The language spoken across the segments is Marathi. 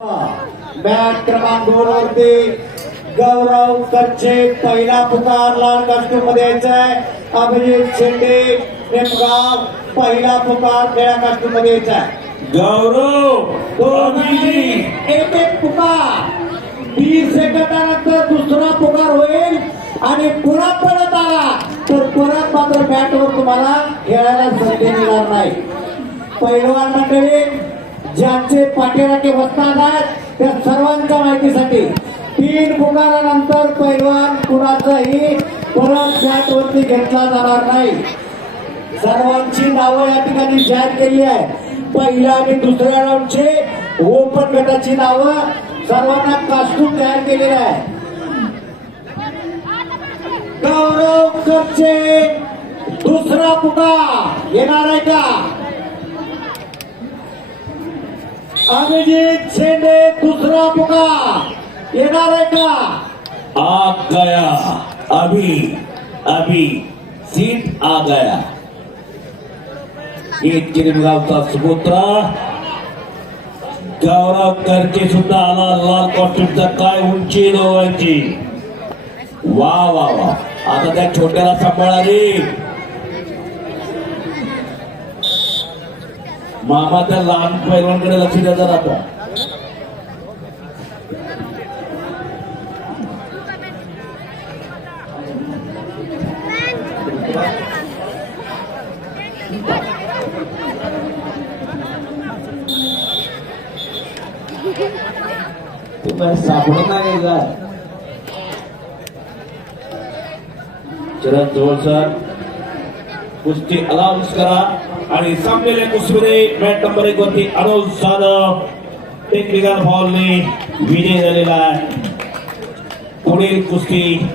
बॅट क्रमांक दोन वरती गौरव कच्चे पहिला पुकार लाल कास्टूममध्ये यायचाय. अभिजित शेंडे नेमगाव पहिला पुकार निळ्या कास्टूममध्ये यायचाय. गौरव एक एक पुकार. तीस सेकंदानंतर दुसरा पुकार होईल आणि पुन्हा परत आला. तर परत मात्र बॅटवर तुम्हाला खेळायला संधी मिळणार नाही. पैलवान मंडळी ज्यांचे पाठीराखे बसणार आहेत त्या सर्वांच्या माहितीसाठी तीन पुकारानंतर पैलवान कुणाचाही परत बॅटवरती घेतला जाणार नाही. सर्वांची नावं या ठिकाणी जाहीर केली आहे. पहिल्या आणि दुसऱ्या राऊंडचे ओपन गटाची नावं सर्वांना कास्टूम तयार केलेली आहे. गौरव कपचे दुसरा पुकार येणार आहे का? अभिजित शेंडे दुसरा येणार आहे का। आ गया। अभी अभी, सीट आ गया। एक किरगावचा सुपुत्र। गौरव करके सुद्धा आला लाल कॉस्ट्युमचा काय उंची नवायची वा वा वा आता त्या छोट्याला सांभाळा मामा त्या लहान पैलवानकडे लक्ष द्यायचा राहतो सापडत नाही का? चरण जवळ सर कुस्ती अलाउन्स करा. आणि संपलेल्या कुस्तीमध्ये बॅट नंबर एक वरती अनुज जाधव. टेक्निकल फॉलने विजय झालेला आहे. पुढील कुस्ती.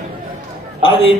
आणि